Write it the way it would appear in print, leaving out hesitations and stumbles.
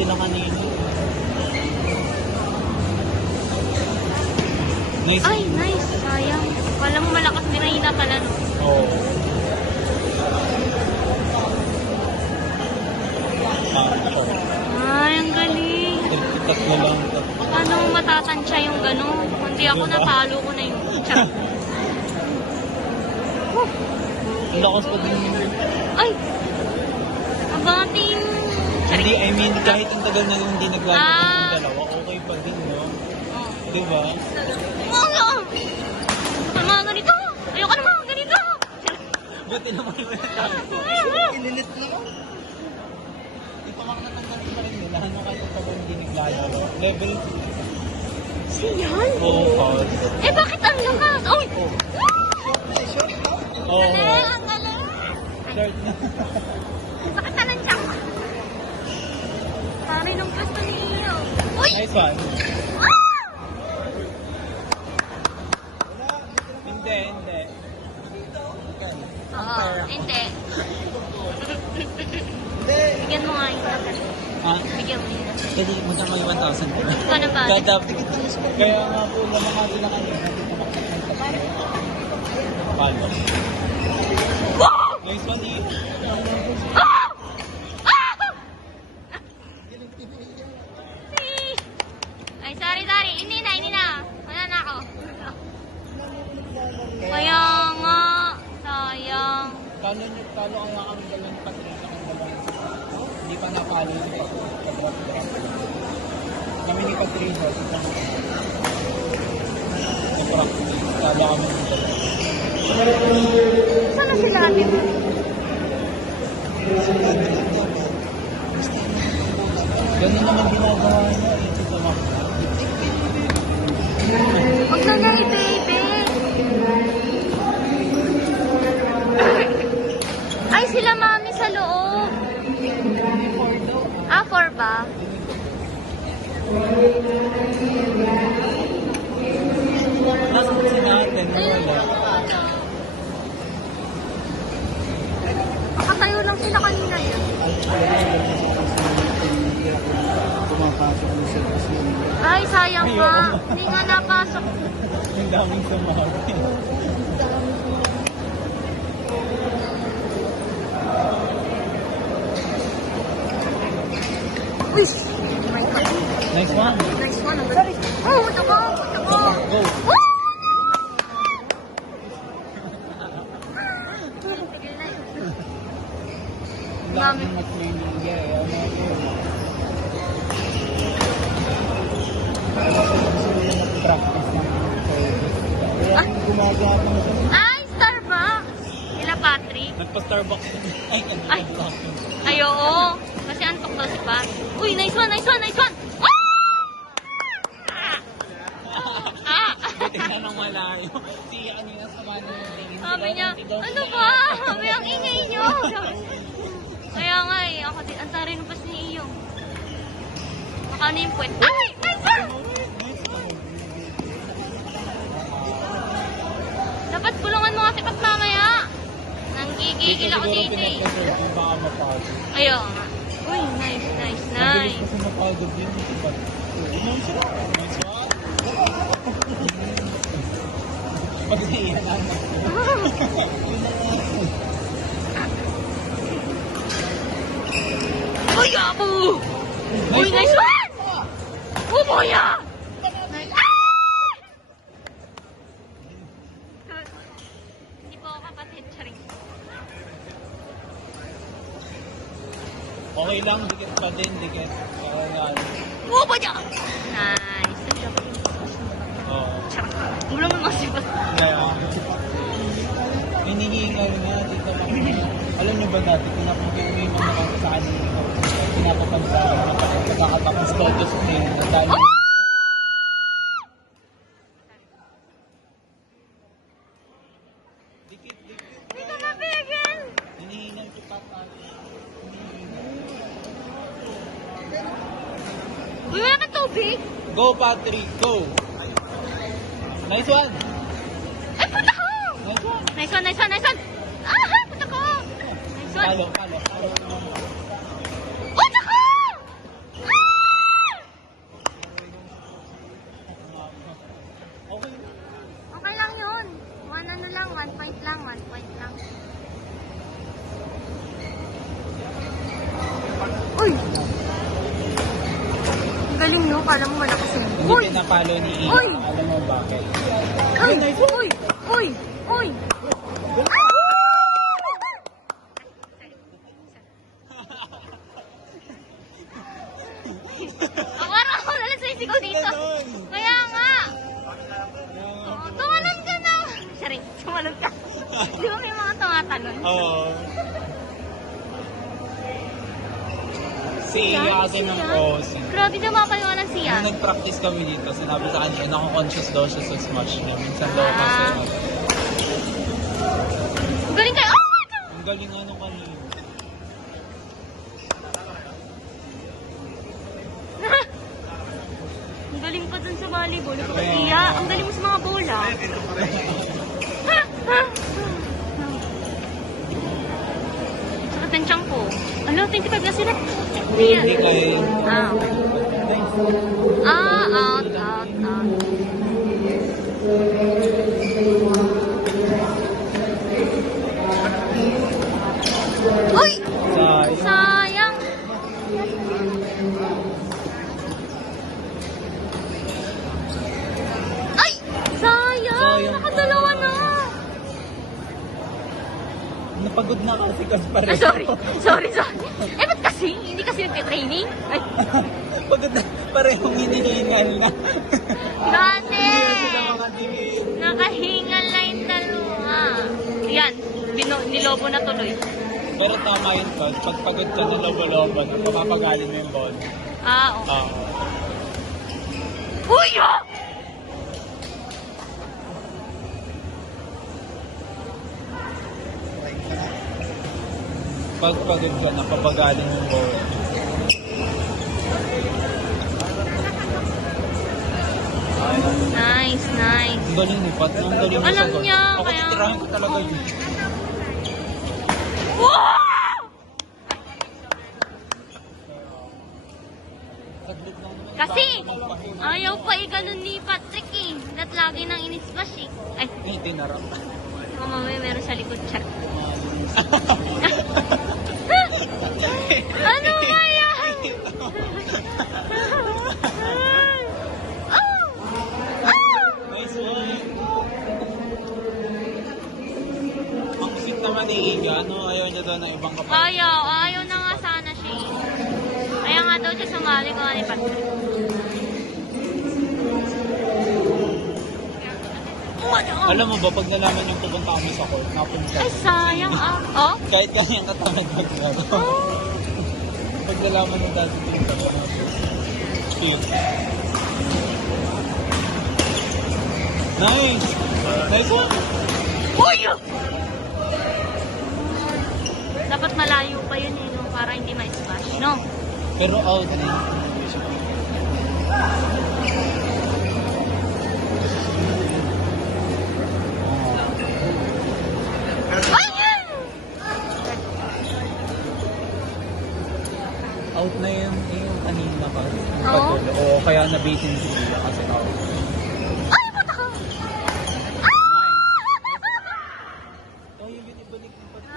sila kanina. Nice. Ay, nice. Sayang. Wala mo malakas din na pala, no? Oo. Ay, ang galing. Tatlo lang. Paano mo matatansya yung gano'n? Hindi ako natalo ko na yung chat. Ang lakas pa din. Ay! Abating! Hindi, I mean, kahit ang tagal na hindi naglalaro ng dalawa, okay pa din, no? Diba? Mga! Sa mga ganito! Ayoko na mga ganito! Buti naman yung ililit lang. Di pa makatanggalin pa rin nila. Ano kahit ang tagal hindi naglalaro? Level Siyan? Oo, pause. Eh, bakit ang lakas? Uy! Oo. Ang galing! Short na. Bakit talansya ko? Pare nung gusto ni Iyo. Uy! Nice one. Ah! Hindi, hindi. Oo, hindi. Bigyan mo nga yung natin. Ha? Bigyan mo yun. Pwede mo na may 1,000 ko. Ikaw na ba? Kaya nga po, naman sila kanina. Palo. Nice one, eh. Ay, sorry. Hindi na. Wala na ako. Kaya nga. Sayang. Talo kaya kami dalawang Patricia ang dalawang. Hindi pa napalo si Patricia. Kami ni Patricia. Nag-practice. Talo kami ng dalawa. Sana sila natin? Ganun naman ginagawa niya. Ito sa mga. Huwag na niya i-baby. Ay, sila mami sa loob. Ah, 4 ba? Nasa si natin. Wala. Makatayo lang sila kanina yun. Pumapasok na siya kasi Ay, sayang nga. Hindi nga napasok. yung daming sumama. Uy! Oh my God. Nice one. Nice one. Sorry. Oh, ito ko. Go. Oh! Ang daming mag-training. Yeah, practice ng kaya gumagawa pa na siya. Ay, Starbucks! Sila Patrick. Nagpa-Starbucks. Ay, Ay. Ay, oo. Kasi antok daw si Pat. Uy, nice one. Ah! Buti na nang malayo. Si kanina sa mano yung tingin. Sabi niya, ano ba? Sabi ang ingay niyo. Kaya nga eh, ako din. Ang tarin pa ni Iyo. Baka ano yung puwet. Ay! Nice one! Dapat bulungan mo kasi Pat mamaya. Nanggigigil ako dito eh. Baka mapagod. Ayaw nga. Uy, nice. Mabilis kasi mapagod yun. Nice one. Pag-iyan lang. Uy, apo! Uy, nice one! Oh, boya! Hindi po ako kapatid, charing. Okay lang, dikit pa din, dikit. Oo nga. Oh, boya! Nice. Oo. Wala mo mga sipat. Kaya, hinihingal nga dito mga. Alam niyo ba dati, may mga saan pinapapansin na nakakatakang status din na dahil dikit. Dito na, Bigel! Hinihingal si Papa. Uy, wala kang tubig? Go, Patrick, go! Nice one! Ay, punta ko! Nice one! Nice one! Ah, punta ko! Nice one! Palo. Punta ko! Ah! lang, 1 point lang. Uy! Ang galing no, kala mo malakas yun. Hindi Uy! pinapalo ni Ian. Uy! Alam mo bakit? Uy! Uy! Uy! Uy! Parang ako nalang sa isigaw dito. Kaya nga. Oh, tumalon ka na. Sorry, tumalon ka. Di ba may mga tumatalon? Oo. Si Siya? Ian kasi ng Siya? OC. Grabe na mapayungan ng siya. Nung nag-practice kami dito, sinabi sa kanya, nako-conscious daw siya sa smash niya. Minsan daw kasi, Ang galing kayo. Oh my God! ang galing ano kanina. Ang galing pa dun sa volleyball. Iya, ang galing mo sa mga bola. Sakit ng tiyan ko. Ano, 25 na sila. Iya. Hindi kayo. Ah, okay. Out. Uy! Sayang. Sayang. Ay! Sayang! Nakadalawa na. Napagod na kasi Kaspar. Ah, sorry. Eh, ba't kasi? Hindi kasi nagka-training? Ay, Pagod na, parehong hinihingal na. kasi! Sila mga dingin. Nakahingal na yung dalawa. Yan, nilobo na tuloy. Pero tama yun, Tol. Pag pagod ka na lobo-lobo, papapagalin mo yung ball. Ah, okay. Oo. Uy! Ah! Pag pagod ka na, papagalin mo yung ball. Nice. Ang galing ni Pat. Ang galing mo Alam sagot. niya, Ako kaya- titirahin ko talaga yun. Wow! Saglit lang naman. Kasi, ayaw pa ganun ni Patrick eh. That lagi nang inismash eh. Ay, Ay, tinarap. mamaya meron sa likod siya. Ano ba yan? Oh! Nice one. Ang sweet naman ni Iga. Ano, ayaw niya daw ng ibang kapatid. Ayaw na nga sana siya eh. Kaya nga daw siya sumali ko nga ni Patrick. Alam mo ba, pag nalaman yung pupunta kami sa court, napunta. Ay, sayang ah. Oh? Kahit kanyang katamad maglaro. Pag nalaman mo dati dito. Cute. Nice! Nice one! Uy! Dapat malayo pa yun eh, no? Para hindi ma-smash, no? Pero out na yun. Out na yun yung kanina pa. Oo? Oo, kaya nabitin si Lia kasi out. Ay, puta ka! Nice. Oh, yung binibalik yung pati.